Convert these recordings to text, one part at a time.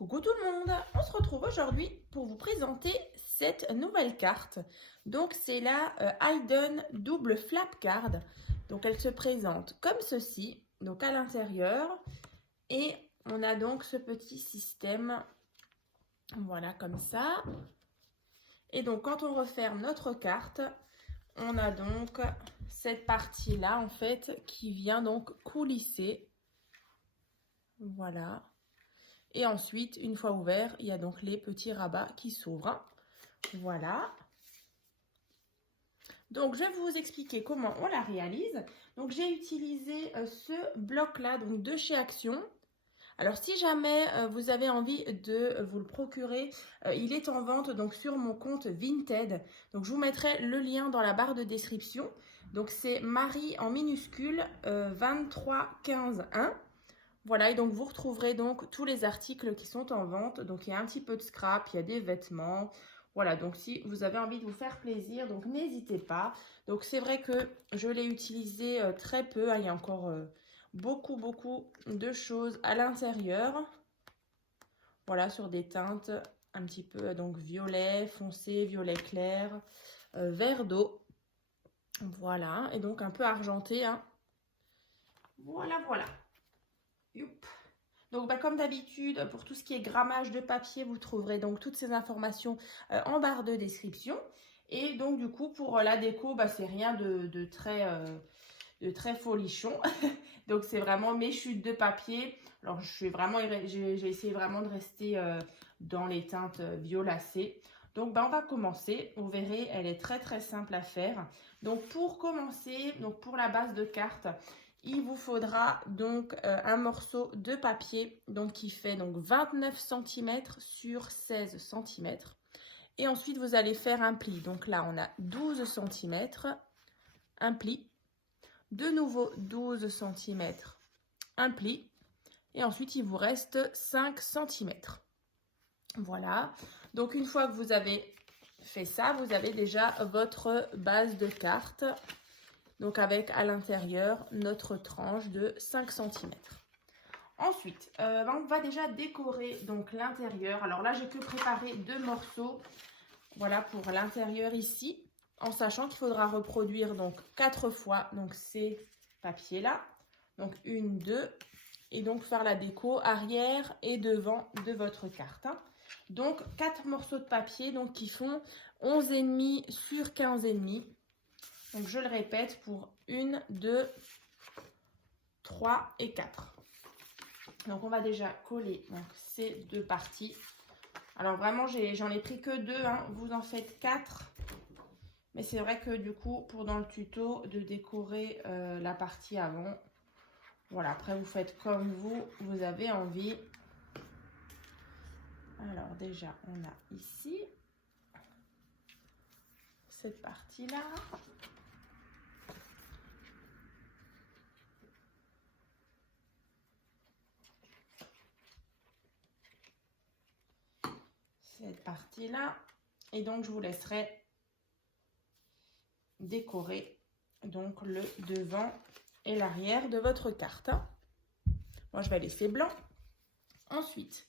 Coucou tout le monde, on se retrouve aujourd'hui pour vous présenter cette nouvelle carte. Donc c'est la Haydn double flap card. Donc elle se présente comme ceci, donc à l'intérieur. Et on a donc ce petit système, voilà comme ça. Et donc quand on referme notre carte, on a donc cette partie-là en fait qui vient donc coulisser. Voilà. Et ensuite, une fois ouvert, il y a donc les petits rabats qui s'ouvrent. Voilà. Donc, je vais vous expliquer comment on la réalise. Donc, j'ai utilisé ce bloc-là, donc de chez Action. Alors, si jamais vous avez envie de vous le procurer, il est en vente donc sur mon compte Vinted. Donc, je vous mettrai le lien dans la barre de description. Donc, c'est Marie en minuscule 23151. Voilà, et donc vous retrouverez donc tous les articles qui sont en vente. Donc il y a un petit peu de scrap, il y a des vêtements. Voilà, donc si vous avez envie de vous faire plaisir, donc n'hésitez pas. Donc c'est vrai que je l'ai utilisé très peu, hein, il y a encore beaucoup de choses à l'intérieur. Voilà, sur des teintes un petit peu donc violet foncé, violet clair, vert d'eau. Voilà, et donc un peu argenté, hein. Voilà. Youp. Donc comme d'habitude, pour tout ce qui est grammage de papier, vous trouverez donc toutes ces informations en barre de description. Et donc du coup, pour la déco, c'est rien de très folichon. Donc c'est vraiment mes chutes de papier. Alors j'ai essayé vraiment de rester dans les teintes violacées. Donc on va commencer. Vous verrez, elle est très simple à faire. Donc pour commencer, donc pour la base de carte, il vous faudra donc un morceau de papier donc qui fait donc 29 cm sur 16 cm. Et ensuite, vous allez faire un pli. Donc là, on a 12 cm, un pli. De nouveau 12 cm, un pli. Et ensuite, il vous reste 5 cm. Voilà. Donc, une fois que vous avez fait ça, vous avez déjà votre base de carte. Donc avec à l'intérieur notre tranche de 5 cm. Ensuite, on va déjà décorer donc l'intérieur. Alors là, j'ai que préparé 2 morceaux. Voilà pour l'intérieur ici. En sachant qu'il faudra reproduire donc 4 fois donc ces papiers-là. Donc 1, 2. Et donc faire la déco arrière et devant de votre carte. Donc 4 morceaux de papier donc, qui font 11,5 sur 15,5. Donc, je le répète pour 1, 2, 3 et 4. Donc, on va déjà coller donc, ces 2 parties. Alors, vraiment, j'en ai pris que 2. Hein. Vous en faites 4. Mais c'est vrai que du coup, pour dans le tuto, de décorer la partie avant. Voilà, après, vous faites comme vous avez envie. Alors, déjà, on a ici cette partie-là. Cette partie-là. Et donc, je vous laisserai décorer donc le devant et l'arrière de votre carte. Moi, je vais laisser blanc. Ensuite,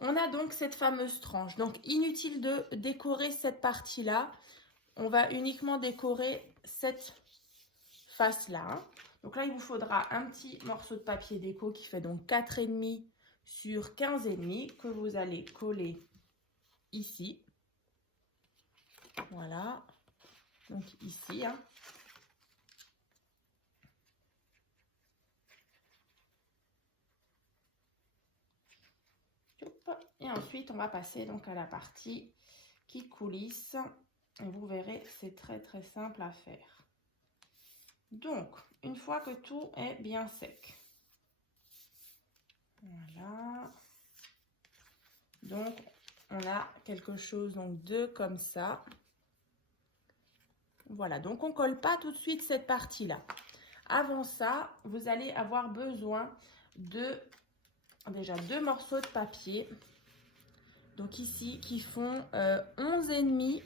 on a donc cette fameuse tranche. Donc, inutile de décorer cette partie-là. On va uniquement décorer cette face-là. Donc là, il vous faudra un petit morceau de papier déco qui fait donc 4,5 sur 15,5 que vous allez coller ici. Voilà. Donc ici, hein. Et ensuite, on va passer donc à la partie qui coulisse. Et vous verrez, c'est très simple à faire. Donc, une fois que tout est bien sec. Voilà. Donc, on a quelque chose donc de comme ça. Voilà, donc on ne colle pas tout de suite cette partie-là. Avant ça, vous allez avoir besoin de déjà 2 morceaux de papier. Donc ici, qui font 11,5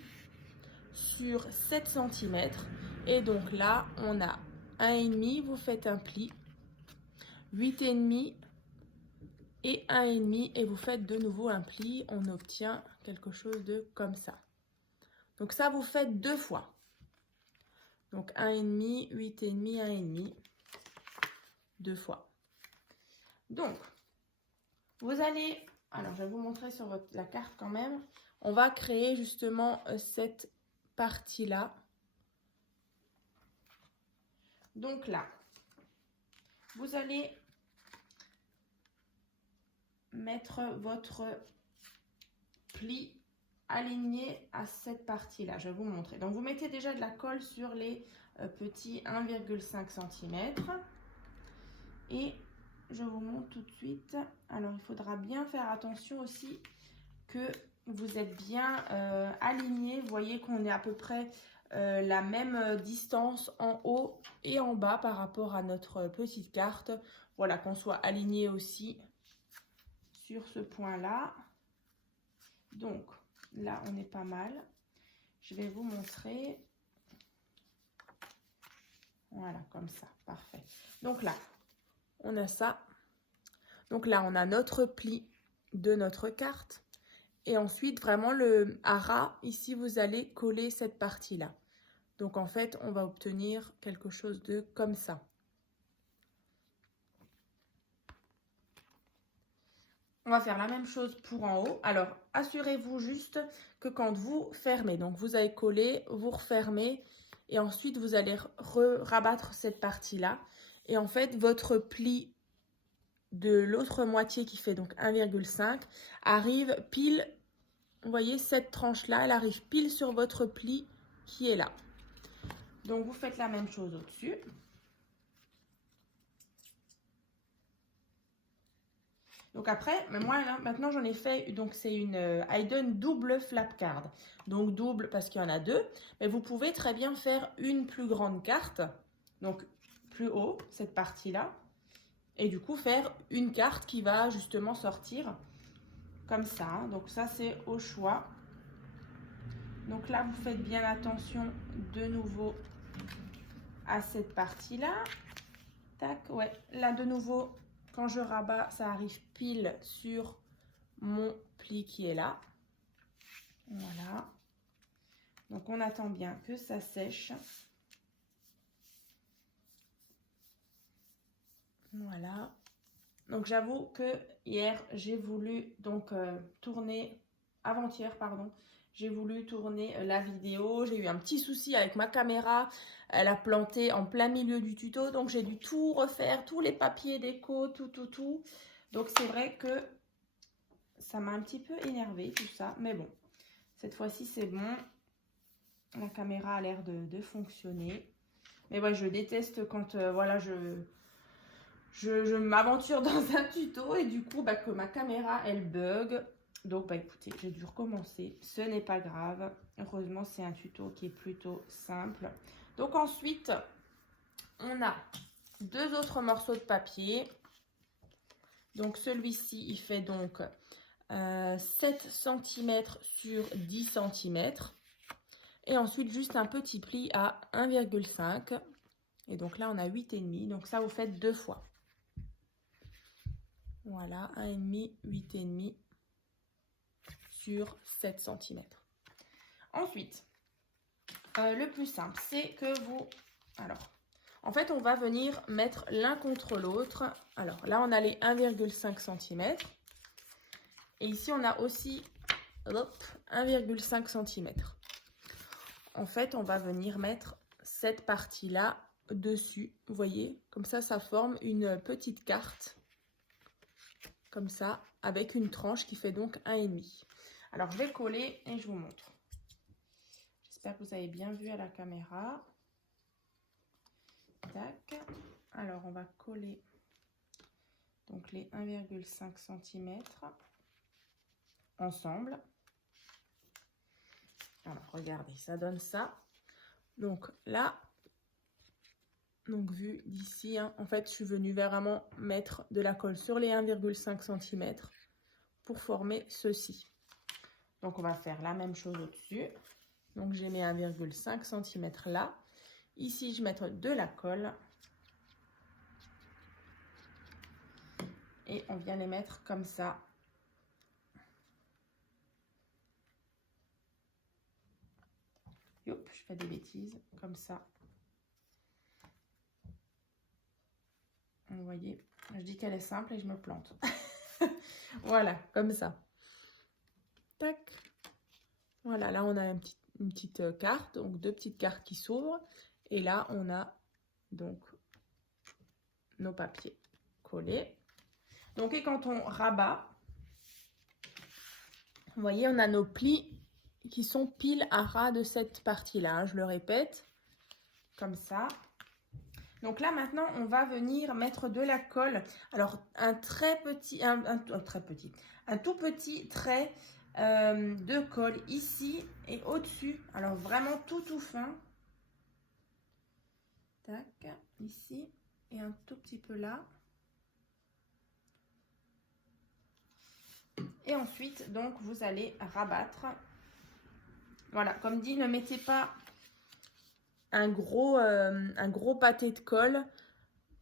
sur 7 cm. Et donc là, on a 1,5, vous faites un pli. 8,5, et 1,5 et vous faites de nouveau un pli. On obtient quelque chose de comme ça. Donc ça, vous faites 2 fois. Donc 1,5, 8,5, 1,5, 2 fois. Donc, vous allez, alors je vais vous montrer sur la carte quand même. On va créer justement cette partie-là. Donc là, vous allez mettre votre pli aligné à cette partie-là. Je vais vous montrer. Donc, vous mettez déjà de la colle sur les petits 1,5 cm. Et je vous montre tout de suite. Alors, il faudra bien faire attention aussi que vous êtes bien aligné. Vous voyez qu'on est à peu près la même distance en haut et en bas par rapport à notre petite carte. Voilà, qu'on soit aligné aussi sur ce point-là. Donc, là, on est pas mal. Je vais vous montrer. Voilà, comme ça. Parfait. Donc là, on a ça. Donc là, on a notre pli de notre carte. Et ensuite, vraiment, à ras, ici, vous allez coller cette partie-là. Donc, en fait, on va obtenir quelque chose de comme ça. On va faire la même chose pour en haut. Alors, assurez-vous juste que quand vous fermez, donc vous allez coller, vous refermez et ensuite vous allez rabattre cette partie-là. Et en fait, votre pli de l'autre moitié qui fait donc 1,5 arrive pile, vous voyez cette tranche-là, elle arrive pile sur votre pli qui est là. Donc, vous faites la même chose au-dessus. Donc après, moi là, maintenant j'en ai fait, donc c'est une Hayden double flap card. Donc double parce qu'il y en a 2, mais vous pouvez très bien faire une plus grande carte, donc plus haut, cette partie-là, et du coup faire une carte qui va justement sortir comme ça. Hein. Donc ça c'est au choix. Donc là vous faites bien attention de nouveau à cette partie-là. Tac, ouais, là de nouveau. Quand je rabats, ça arrive pile sur mon pli qui est là. Voilà. Donc, on attend bien que ça sèche. Voilà. Donc, j'avoue que hier, j'ai voulu donc tourner, avant-hier, pardon, j'ai voulu tourner la vidéo. J'ai eu un petit souci avec ma caméra. Elle a planté en plein milieu du tuto. Donc, j'ai dû tout refaire, tous les papiers déco, tout. Donc, c'est vrai que ça m'a un petit peu énervé tout ça. Mais bon, cette fois-ci, c'est bon. La caméra a l'air de fonctionner. Mais ouais, je déteste quand voilà, je m'aventure dans un tuto et du coup, que ma caméra, elle bug. Donc, écoutez, j'ai dû recommencer. Ce n'est pas grave. Heureusement, c'est un tuto qui est plutôt simple. Donc, ensuite, on a 2 autres morceaux de papier. Donc, celui-ci, il fait donc 7 cm sur 10 cm. Et ensuite, juste un petit pli à 1,5. Et donc là, on a 8,5. Donc ça, vous faites 2 fois. Voilà, 1,5, 8,5 sur 7 cm. Ensuite, le plus simple, c'est que vous... Alors, en fait, on va venir mettre l'un contre l'autre. Alors là, on a les 1,5 cm. Et ici, on a aussi 1,5 cm. En fait, on va venir mettre cette partie-là dessus. Vous voyez, comme ça forme une petite carte. Comme ça, avec une tranche qui fait donc 1,5. Alors, je vais coller et je vous montre. J'espère que vous avez bien vu à la caméra. Tac. Alors, on va coller donc les 1,5 cm ensemble. Alors, regardez, ça donne ça. Donc là, donc vu d'ici, hein, en fait, je suis venue vraiment mettre de la colle sur les 1,5 cm pour former ceci. Donc, on va faire la même chose au-dessus. Donc, j'ai mes 1,5 cm là. Ici, je vais mettre de la colle. et on vient les mettre comme ça. Hop, je fais des bêtises, comme ça. Vous voyez, je dis qu'elle est simple et je me plante. Voilà, comme ça. Tac. Voilà, là on a une petite carte, donc 2 petites cartes qui s'ouvrent. Et là on a donc nos papiers collés. Donc et quand on rabat, vous voyez, on a nos plis qui sont pile à ras de cette partie-là. Je le répète, comme ça. Donc là, maintenant, on va venir mettre de la colle. Alors, un tout petit trait de colle ici et au-dessus. Alors, vraiment tout fin. Tac, ici et un tout petit peu là. Et ensuite, donc, vous allez rabattre. Voilà, comme dit, ne mettez pas un gros pâté de colle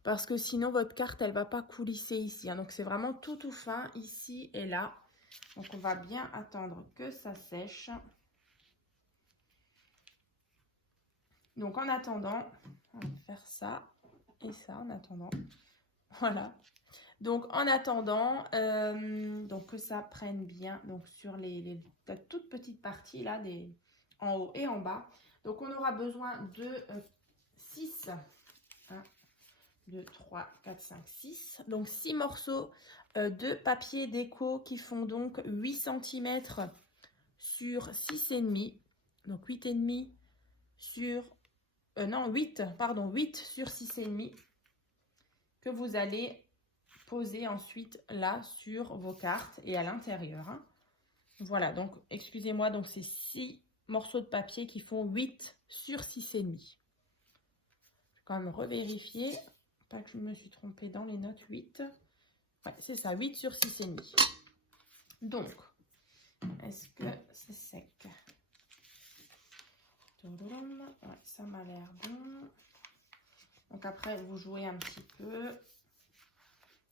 parce que sinon votre carte elle va pas coulisser ici, hein. Donc c'est vraiment tout fin ici et là. Donc on va bien attendre que ça sèche. Donc en attendant, on va faire ça et ça en attendant. Voilà. Donc en attendant, donc que ça prenne bien donc sur la toute petite partie là en haut et en bas. Donc on aura besoin de 6, 1, 2, 3, 4, 5, 6. Donc 6 morceaux de papier déco qui font donc 8 cm sur 6,5. Donc 8,5 sur... non, 8 sur 6,5 que vous allez poser ensuite là sur vos cartes et à l'intérieur, hein. Voilà, donc excusez-moi, donc c'est 6 morceaux de papier qui font 8 sur 6,5. Je vais quand même revérifier, pas que je me suis trompée dans les notes. 8, ouais, c'est ça, 8 sur 6,5. Donc, est-ce que c'est sec? Ouais, ça m'a l'air bon. Donc après, vous jouez un petit peu.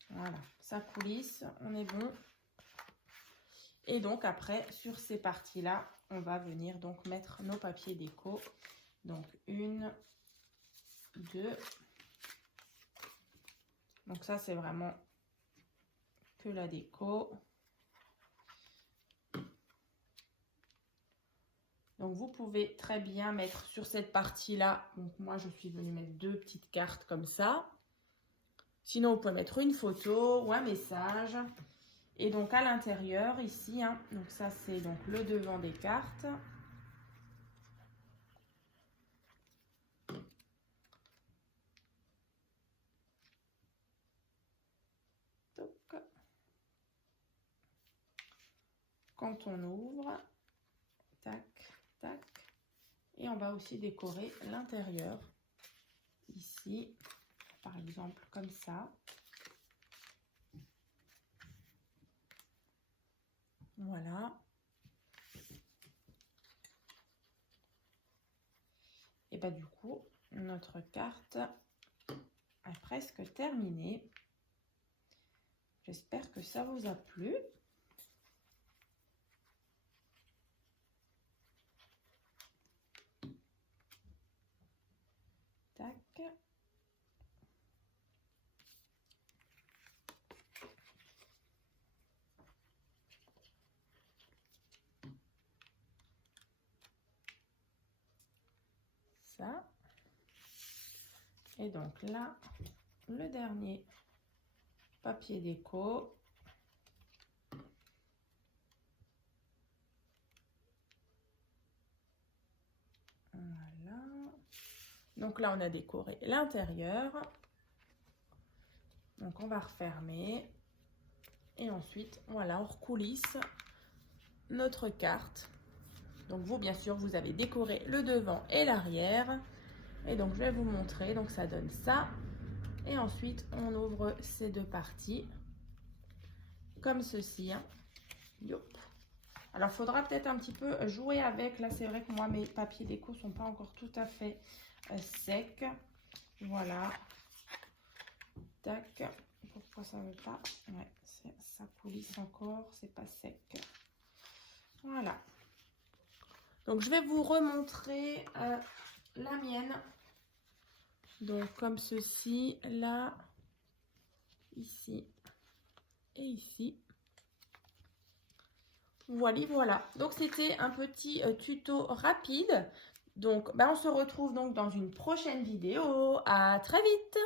Voilà, ça coulisse, on est bon. Et donc après, sur ces parties-là, on va venir donc mettre nos papiers déco. Donc 1, 2. Donc ça, c'est vraiment que la déco. Donc vous pouvez très bien mettre sur cette partie-là. Donc moi, je suis venue mettre 2 petites cartes comme ça. Sinon, vous pouvez mettre une photo ou un message. Et donc à l'intérieur, ici, hein, donc ça c'est donc le devant des cartes. Donc, quand on ouvre, tac, tac. Et on va aussi décorer l'intérieur. Ici, par exemple, comme ça. Voilà. Et bah du coup, notre carte est presque terminée. J'espère que ça vous a plu. Tac. Ça. Et donc là, le dernier papier déco. Voilà. Donc là, on a décoré l'intérieur. Donc on va refermer. Et ensuite, voilà, on recoulisse notre carte. Donc vous, bien sûr, vous avez décoré le devant et l'arrière. Et donc je vais vous montrer. Donc ça donne ça. Et ensuite, on ouvre ces 2 parties comme ceci, hein. Yop. Alors, il faudra peut-être un petit peu jouer avec. Là, c'est vrai que moi, mes papiers déco sont pas encore tout à fait secs. Voilà. Tac. Pourquoi ça veut pas? Ouais, ça coulisse encore, c'est pas sec. Voilà. Donc, je vais vous remontrer la mienne. Donc, comme ceci, là, ici et ici. Voilà. Donc, c'était un petit tuto rapide. Donc, on se retrouve donc dans une prochaine vidéo. À très vite!